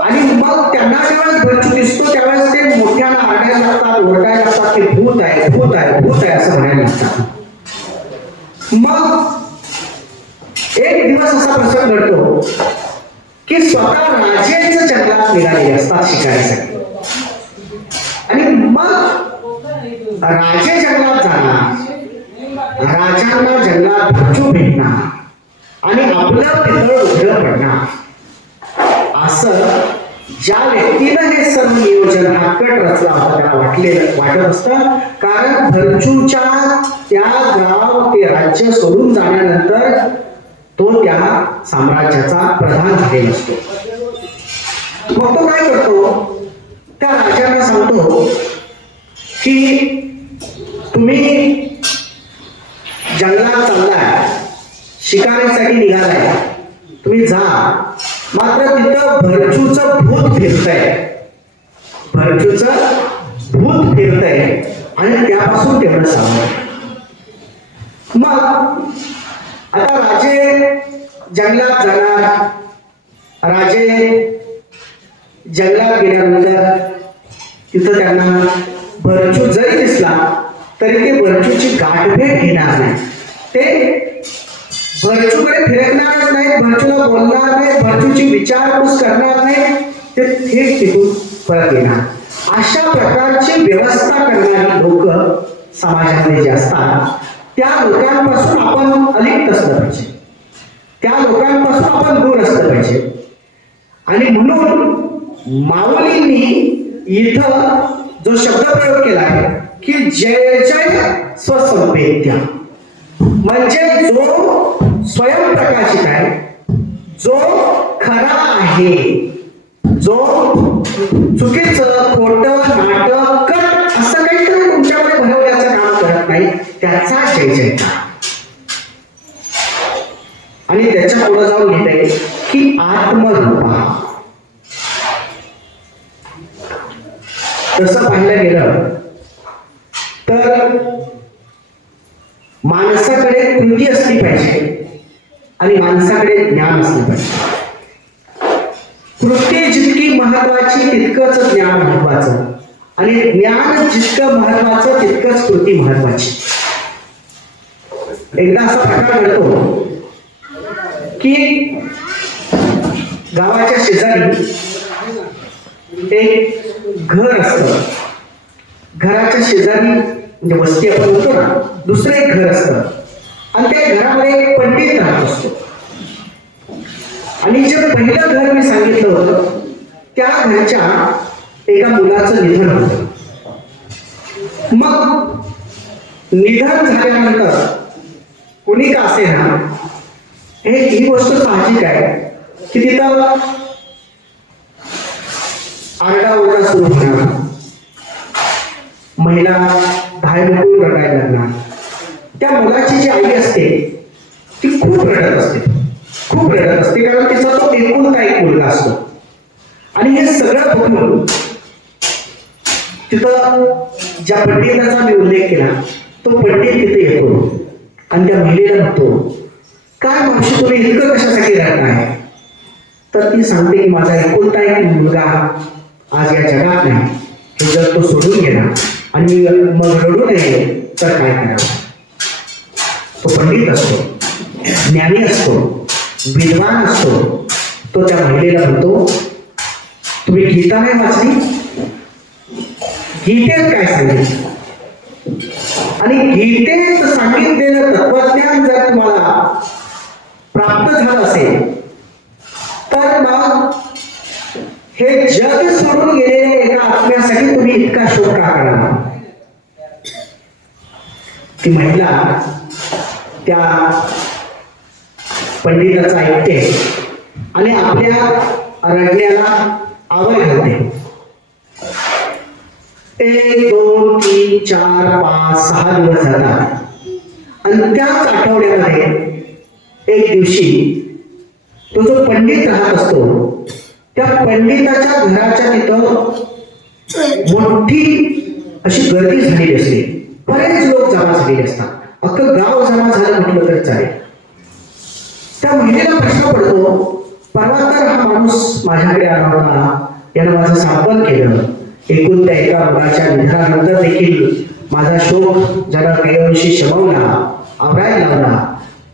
आणि मग त्यांना ज्यावेळेस भरचू दिसतो त्यावेळेस ते मोठ्यानं आरडायला लागतात, ओरडायला लागतात की भूत आहे, भूत आहे, भूत आहे असं म्हणायला लागतात. मग एक दिवस असा प्रसंग घडतो की स्वतः राजेच जंगलात निघालेले असतात शिकारीसाठी. आणि मग राजे जंगलात जाणार, राजांना जंगलात भरचू भेटणार आणि आपलं पितळ उघडं पडणार. असं ज्या व्यक्तीनं हे सर्व नियोजन हा कट रचला होता त्याला वाटत असतं. कारण भरचूच्या त्या गाव ते राज्य सोडून जाण्यानंतर तो त्या साम्राज्याचा प्रधान झालेला असतो. मग तो काय करतो, त्या राजांना सांगतो की तुम्ही जंगलात चाललाय, शिकारीसाठी निघालाय, तुम्ही जा, मात्र तिथं भरचूचं भूत फिरतंय आणि त्यापासून तेवढं सावध. मग आता राजे जंगलात जाणार. राजे जंगलात गेल्यानंतर तिथं त्यांना भरचू जरी दिसला तरी ते भरचूची गाठभेट घेणार नाही. ते भरचूकडे फिरकणारच नाही, भरचूला बोलणार नाही, भरचूची विचारपूस करणार नाही, ते थेट तिथून परत येणार. अशा प्रकारची व्यवस्था करणारी लोक समाजामध्ये जे असतात त्या लोकांपासून आपण अलिप्त असलं पाहिजे, त्या लोकांपासून आपण दूर असलं पाहिजे. आणि म्हणून माऊलींनी इथं जो शब्द प्रयोग केला आहे की जय जय स्वसंवेद्या, म्हणजे जो स्वयंप्रकाशित आहे, जो खरा आहे, जो चुकीचं खोटं नाटक कट असं काहीतरी तुमच्याकडे भरवण्याचं काम करत नाही, त्याचा जय जयकार. आणि त्याच्या पुढे जाऊन घेतंय की आत्मरूपा. तसं पाहिलं गेलं तर माणसाकडे कृती असली पाहिजे आणि माणसाकडे ज्ञान असलं पाहिजे. कृती जितकी महत्वाची तितकंच ज्ञान महत्वाचं, आणि ज्ञान जितकं महत्वाचं तितकंच कृती महत्वाची. एकदा असा प्रकार घडतो की गावाच्या शेजारी एक घर असतं. घराच्या शेजारी म्हणजे वस्ती आपण होतो ना, दुसरं एक घर असतं आणि त्या घरामध्ये एक पंडित राहत असतो. आणि जे पहिलं घर मी सांगितलं होतं त्या घरच्या एका मुलाचं निधन होतं. मग निधन झाल्यानंतर कोणी का असेना, ही गोष्ट साहजिक आहे की तिथं आरडाओरडा सुरू होणार, महिला बाहेर रडायला लागणार. त्या मुलाची जी आई असते ती खूप रडत असते, कारण तिचा तो एकुलता एक मुलगा असतो. आणि हे सगळं बघून तिथं ज्या पंडिताचा मी उल्लेख केला तो पंडित तिथे येतो आणि त्या महिलेला म्हणतो, काय मावशी तुम्ही इतकं कशासाठी रडताय? तर ती सांगते की माझा एकुलता एक मुलगा आज या जगात नाही, हे जर तो सोडून गेला आणि मग रडू नये तर काय करावं? तो पंडित असतो, ज्ञानी असतो, विद्वान असतो. तो त्या महिलेला म्हणतो, तुम्ही गीता नाही वाचली? गीतेत काय सांगितलं? आणि गीतेत सांगितलेलं तत्वज्ञान जर तुम्हाला प्राप्त झालं असेल तर मग हे जग सोडून गेलेल्या एका आत्म्यासाठी तुम्ही इतका शोक का करावा? ती महिला त्या पंडिताचं ऐकते आणि आपल्या रडण्याला आवड घालते. 1, 2, 3, 4, 5, 6 दिवस जातात आणि त्याच आठवड्यामध्ये एक दिवशी तो जो पंडित राहत असतो त्या पंडिताच्या घराच्या तिथं मोठी अशी गर्दी झालेली असते. बरेच लोक जमा झालेले असतात, अख्खं गाव जमा झालं म्हटलं तरी चालेल. त्या महिलेला प्रश्न पडतो, परवा तर हा माणूस माझ्याकडे आला होता, यानं माझं सांत्वन केलं, एकूण त्या एका मुलाच्या निधनानंतर देखील माझा शोक ज्याला काही शमवला, आवरायला लावला.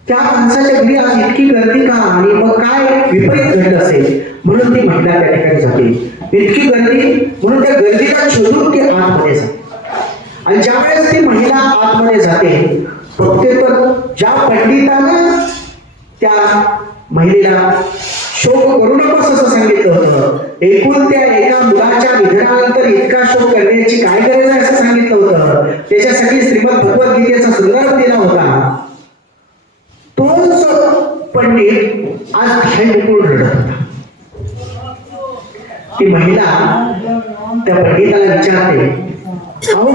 त्या माणसाच्या घरी आज इतकी गर्दी का आणि मग काय विपरीत घडलं असेल म्हणून ती महिला त्या ठिकाणी जाते. इतकी गर्दी म्हणून त्या गर्दीला शोधून ती आतमध्ये जाते. आणि ज्यावेळेस ती महिला आतमध्ये जाते बघते तर ज्या पंडितानं त्या महिलेला शोक करू नकोस असं सांगितलं होतं, एकूण त्या एका मुलाच्या निधनानंतर इतका शोक करण्याची काय गरज आहे असं सांगितलं होतं, त्याच्यासाठी श्रीमद भगवद्गीतेचा संदर्भ दिला होता, तोच पंडित आज ध्यान करून रडत होता. ती महिला त्या पंडिताला विचारते, अहो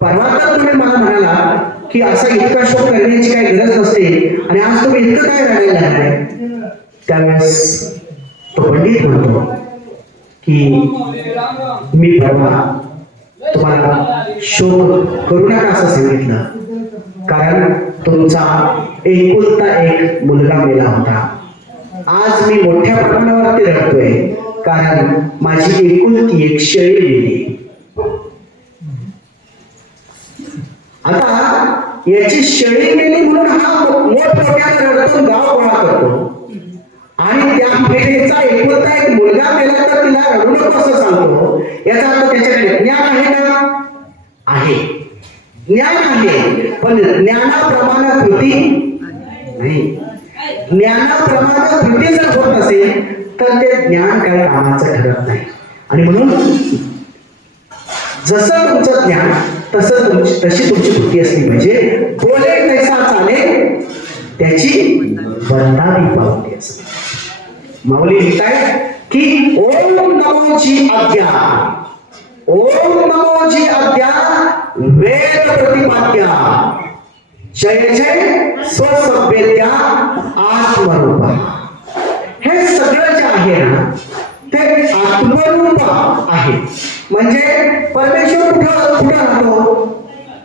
परवा तर तुम्ही मला की असा इतका शोक करण्याची काही गरज नसते आणि आज तुम्ही इतकं काय रडायला लागलाय. त्यावेळेस तो पंडित म्हणतो की मी परवा तुम्हाला शोक करू नका असं सांगितलं, कारण तुमचा एकुलता एक मुलगा मेला होता. आज मी मोठ्या प्रमाणावरती रडतोय कारण माझी एकुलती एक शेळी गेली. आता याची शेळी गेली म्हणून हा मोठमोठ्याने रडतो, गाव गोळा करतो आणि त्या पेढेचा एकुलता एक मुलगा मेला तर तिला रडू नको असं सांगतो. याचा अर्थ त्याच्याकडे ज्ञान आहे का? आहे, ज्ञान आहे, पण ज्ञानाप्रमाणे कृती नाही. ज्ञानाप्रमाणे कृती जर होत नसेल तर ते ज्ञान काही कामाचं ठरत नाही. आणि म्हणून जसं तुमचं ज्ञान तशी तुमची कृती असली पाहिजे. बोले तैसा चाले त्याची वर्तावी पावते असते. माऊली लिहिताय की ओम नमोची आज्ञा, ओम नमोची आज्ञा वेद प्रतिपाद्या, जय जय स्वसभ्यत्या आत्मरूप. हे सगळं जे आहे ना ते आत्मरूप आहे. म्हणजे परमेश्वर कुठं राहतो?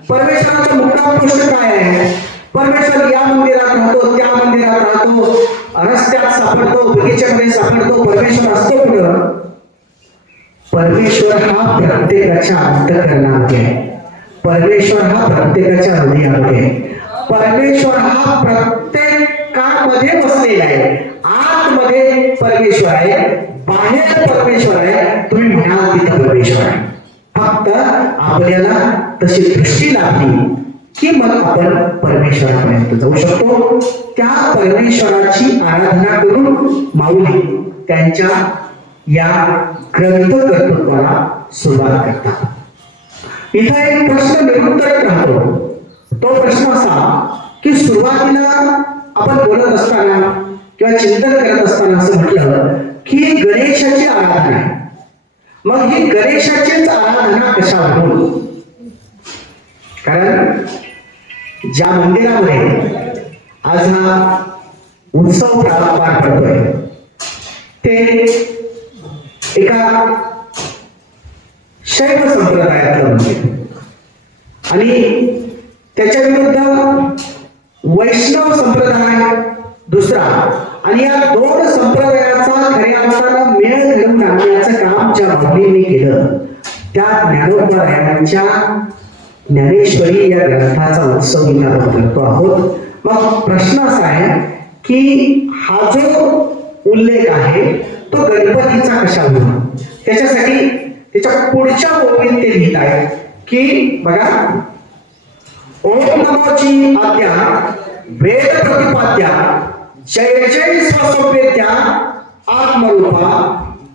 परमेश्वराचा मुक्काम पृष्ठ काय आहे? परमेश्वर या मंदिरात राहतो, त्या मंदिरात राहतो, रस्त्यात सापडतो, बगीच्यामध्ये सापडतो. परमेश्वर असतो कुठं? परमेश्वर हा प्रत्येकाच्या अंतःकरणामध्ये आहे. परमेश्वर हा प्रत्येकाच्या हृदयामध्ये आहे. परमेश्वर हा प्रत्येकामध्ये बसलेला आहे. आतमध्ये परमेश्वर आहे, बाहेर परमेश्वर आहे. तुम्ही म्हणाल तिथं परमेश्वर आहे. फक्त आपल्याला तशी दृष्टी लागली की मग आपण परमेश्वरापर्यंत जाऊ शकतो. त्या परमेश्वराची आराधना करून माऊली त्यांच्या या ग्रंथ कर्तृत्वाला सुरुवात करतात. इथं एक प्रश्न निरुत्तर राहतो. तो प्रश्न असा की सुरुवातीला आपण बोलत असताना किंवा चिंतन करत असताना असं म्हटलं की गणेशाची आराधना आहे. मग ही गणेशाचीच आराधना कशावरून? कारण ज्या मंदिरामध्ये आज हा उत्सव पार पडतोय ते एका शैव संप्रदायातलं मंदिर आणि त्याच्या विरुद्ध वैष्णव संप्रदाय दुसरा, आणि या दोन संप्रदायाचा खऱ्या अर्थानं मेळ घडवून आणण्याचं काम ज्या माऊलींनी केलं त्या ज्ञानोबरायांच्या ज्ञानेश्वरी या ग्रंथाचा उत्सव आपण करतो आहोत. मग प्रश्न असा आहे की हा जो उल्लेख आहे तो गणपतीचा कशावरून? त्याच्यासाठी त्याच्या पुढच्या ओळीत ते लिहित आहे की बघा, ओम नमोची आज्ञा वेद प्रतिपाद्या, जय जय स्वसभ्यत्या आत्मरूपा,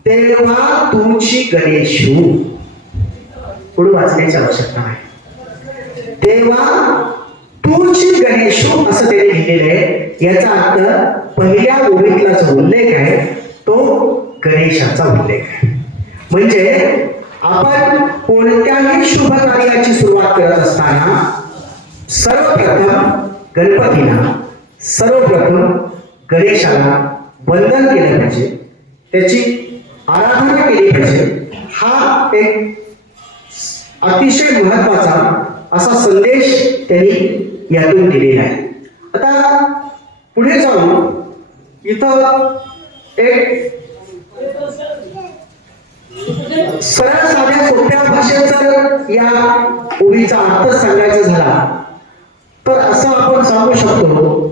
तेव्हा तुमची गणेशू. पुढे वाचण्याची आवश्यकता आहे. तेव्हा तुझी गणेशू असं त्यांनी लिहिलेलं आहे. याचा अर्थ पहिल्या ओळीतला जो उल्लेख आहे तो गणेशाचा उल्लेख आहे. म्हणजे आपण कोणत्याही शुभ कार्याची सुरुवात करत असताना सर्वप्रथम गणपतीला, सर्वप्रथम गणेशाला वंदन केलं पाहिजे, त्याची आराधना केली पाहिजे. हा एक अतिशय महत्वाचा असा संदेश त्यांनी यातून दिलेला आहे. आता पुढे जाऊन इथं एक सरळ साध्या सोप्या भाषेत जर या ओळीचा अर्थ सांगायचा झाला तर असं आपण सांगू शकतो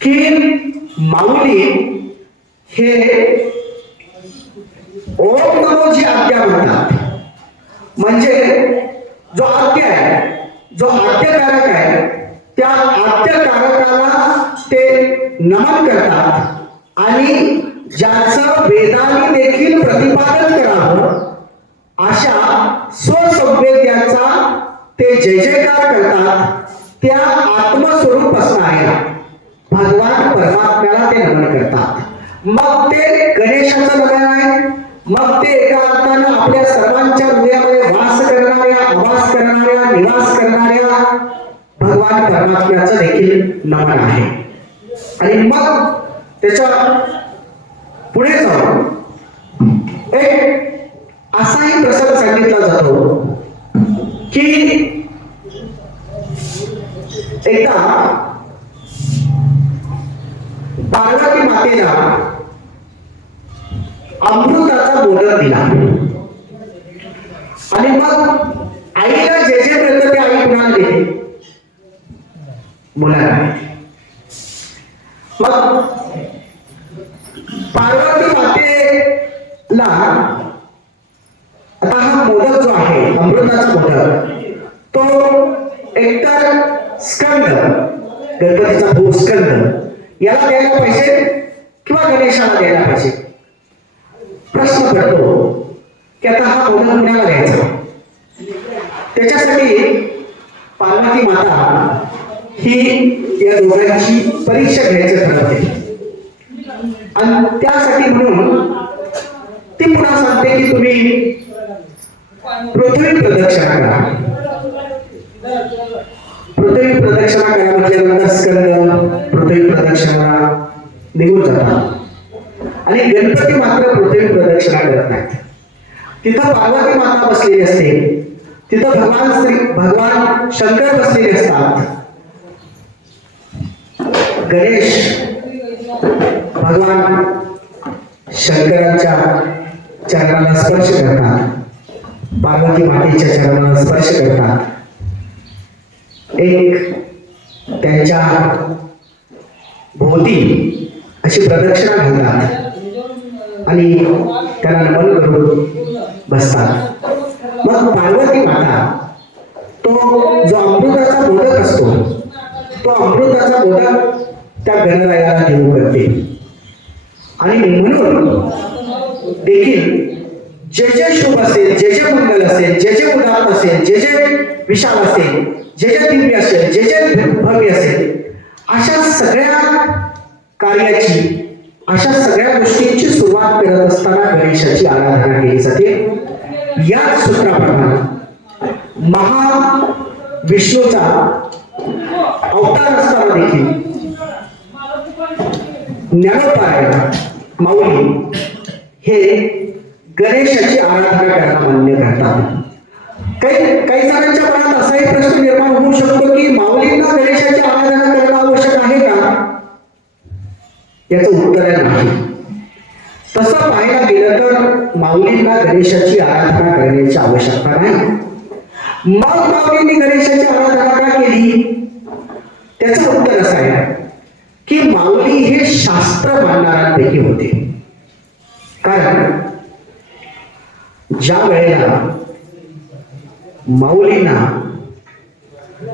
की माऊली हे ओम नमोची आज्ञा म्हणतात. म्हणजे जो आज्ञा आहे, जो आज्ञाकारक आहे, त्या आज्ञाकारकाला ते नमन करतात आणि ज्याचं वेदांनी देखील प्रतिपादन करावं अशा स्वसंवेद्याचा ते जय जयकार करतात. त्या आत्मस्वरूप असणाऱ्या भगवान परमात्म्याला ते नमन करतात. मग ते गणेशाचं नमन आहे, मग ते एका अर्थानं आपल्या सर्वांच्या हृदयामध्ये वास करणाऱ्या, आवास करणाऱ्या, निवास करणाऱ्या भगवान भगवान परमात्म्याचं देखील नमन आहे. आणि मग त्याच्या पुढे जाऊन एक असाही प्रसंग सांगितला जातो की एकदा पार्वती मातेला अमृताचा मोदक दिला आणि मग आईला जे जे मिळतं ते आई कुणाला देते? मुलाला. मग पार्वती मातेला आता हा मोदक जो आहे अमृताचा मोदक तो एकतर स्कंद गणपतीचा भाऊ स्कंद याला द्यायला पाहिजे किंवा गणेशाला द्यायला पाहिजे. प्रश्न पडतो की आता हा मोदक कुणाला द्यायचा? त्याच्यासाठी पार्वती माता ही या दोघांची परीक्षा घ्यायचं ठरवते आणि त्यासाठी म्हणून ती पुन्हा सांगते की तुम्ही पृथ्वी प्रदक्षिणा करा. पृथ्वी प्रदक्षिणा करा म्हटल्यानंतर स्कंद पृथ्वी प्रदक्षिणा निघून जातात आणि गणपती मात्र पृथ्वी प्रदक्षिणा करत नाहीत. तिथं पार्वती माता बसलेली असते, तिथं भगवान शंकर बसलेले असतात. गणेश भगवान शंकराच्या चरणाला स्पर्श करतात, पार्वती मातेच्या चरणाला स्पर्श करतात. एक त्यांच्या भोवती अशी प्रदक्षिणा घालतात आणि त्याला नमन करून बसतात. मग पार्वती माता तो जो अमृताचा मोदक असतो तो अमृताचा मोदक त्या गणरायाला देऊ करते आणि म्हणून देखील जे जे शुभ असेल, जे जे मंगल असेल, जे जे उदात्त असेल, जे जे विशाल असेल, जे जे दिव्य असेल, जे जे भव्य असेल, अशा सगळ्या कार्याची अशा सगळ्या गोष्टींची सुरुवात करत असताना गणेशाची आराधना केली जाते. याच सूत्राप्रमाणे महाविष्णूचा अवतार असताना देखील ज्ञानोपाय माऊली हे गणेशाची आराधना करायला मान्य करतात. काही जणांच्या मनात असाही प्रश्न निर्माण होऊ शकतो की माऊलींना गणेशाची आराधना करणं आवश्यक आहे का? याचं उत्तर नाही. तसं पाहायला गेलं तर माऊलींना गणेशाची आराधना करण्याची आवश्यकता नाही. मग माऊलींनी गणेशाची आराधना का केली? त्याचं उत्तर असं आहे की माऊली हे शास्त्र मानणाऱ्यांपैकी होते. कारण ज्या वेळेला माऊलींना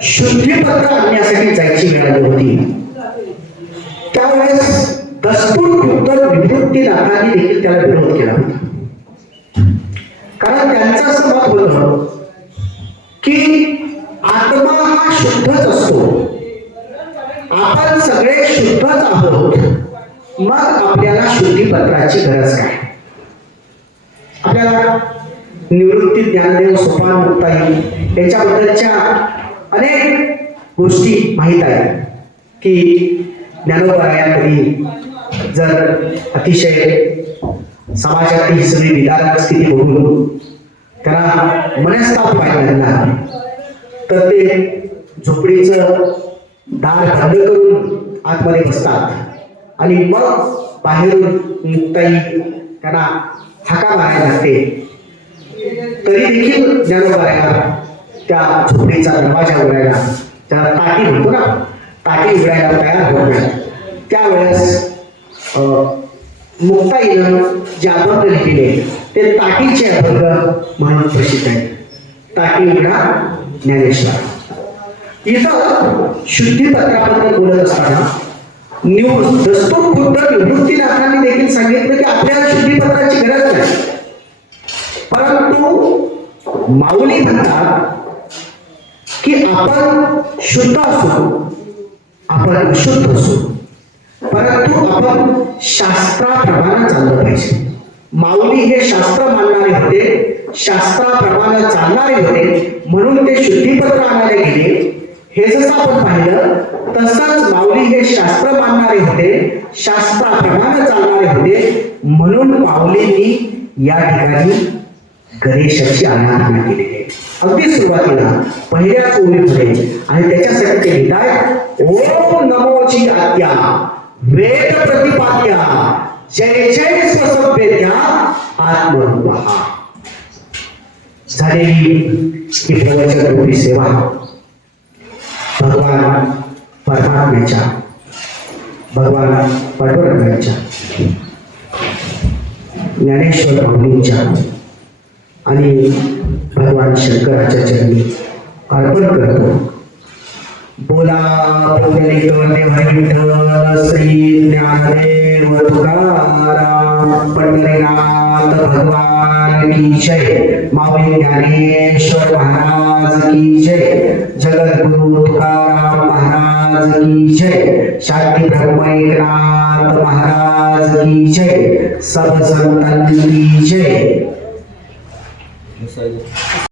शुद्धीपत्र आणण्यासाठी जायची मिळाली होती त्यावेळेस दस्तूरकृत निवृत्तीनाथांनी देखील त्याला विरोध केला होता. कारण त्यांचं असं मत होतं की आत्मा हा शुद्धच असतो, आपण सगळे शुद्धच आहोत, मग आपल्याला शुद्धीपत्राची गरज काय? आपल्याला निवृत्ती ज्ञानदेव सोपान मुक्ताई याच्याबद्दलच्या अनेक गोष्टी माहीत आहेत की ज्ञानोबायांकडे जर अतिशय समाजातली ही सगळी विदारक स्थिती बघून त्याला मनस्ताप व्हायला लागला तर ते झोपडीचं दार बंद करून आतमध्ये बसतात आणि मग बाहेरून मुक्ताई त्यांना हाका मारायला लागते. तरी देखील ज्ञानोबाया त्या झोपडीचा दरवाजा उघडायला, त्याला ताटी म्हणतो ना, ताटी उघडायला तयार होत नाही. त्यावेळेस मुक्ताईनं जे अभंग लिहिले ते ताटीचे अभंग म्हणून प्रसिद्ध आहे. ताटी उघडा ज्ञानेश्वर. इथं शुद्धीपत्राबद्दल बोलत असताना दस्तूरकृत निवृत्तीनाथांनी देखील सांगितलं की आपल्याला शुद्धीपत्राची गरज नाही. परंतु माऊली म्हणतात की आपण शुद्ध असू, आपण अशुद्ध असू, परंतु आपण शास्त्राप्रमाणे चाललं पाहिजे. माऊली हे शास्त्र मानणारे होते, शास्त्राप्रमाणे चालणारे होते, म्हणून ते शुद्धीपत्र आणायला गेले. हे जसं आपण पाहिलं तसंच माऊली हे शास्त्र मानणारे होते, शास्त्राप्रमाणे चालणारे होते, म्हणून माऊलींनी या ठिकाणी गणेशाची आराधना केली आहे. अगदी सुरुवातीला पहिल्याच ओळीमध्ये आणि त्याच्यासाठी ते लिहितात, ओम नमोची आज्ञा वेद प्रतिपाद्या जय जय स्वसभ्यत्या आत्मरूपा. झालेली ही प्रवचन रूपी सेवा भगवान परमात्म्याच्या, भगवान पांडुरंगाच्या, ज्ञानेश्वर माऊलींच्या आणि भगवान शंकराच्या चरणी अर्पण करतो. बोला पुंडलिक विठ्ठल श्री ज्ञानदेव तुकाराम पंढरीनाथ भगवान की जय. माऊली ज्ञानेश्वर महाराज की जय. जगद्गुरु तुकाराम महाराज की जय. शांती ब्रह्म एकनाथ महाराज की जय. सब संतांची जय.